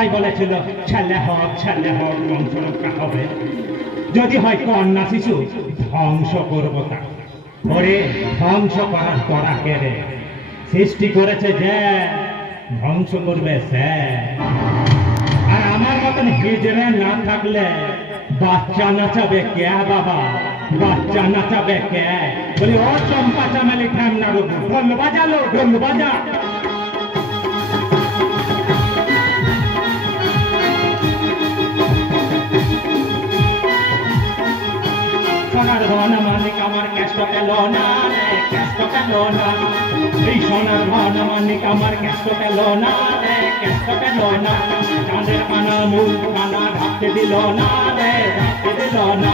সবাই বলেছিল ছেলে হোক বংশ রক্ষা হবে, যদি হয় কন্যা শিশু ধ্বংস করবো তা। ওরে ধ্বংস করার তোরা কে রে? সৃষ্টি করেছে যে, ধ্বংস করবে সে। আর আমার মতন হিজড়ে না থাকলে বাচ্চা নাচাবে কে বাবা? বাচ্চা নাচাবে কে? বলি ও চম্পা চামেলি ঠান্ডা রূপ, ঢোল বাজালো, ঢোল বাজা। সোনার ধন মানিক আমার কেষ্ট পেল না রে, কেষ্ট পেল না। এই সোনার ধন মানিক আমার কেষ্ট পেল না রে, কেষ্ট পেল না। চাঁদের কানা মূল কানা ঢাকতে দিল না রে, ঢাকতে দিল না।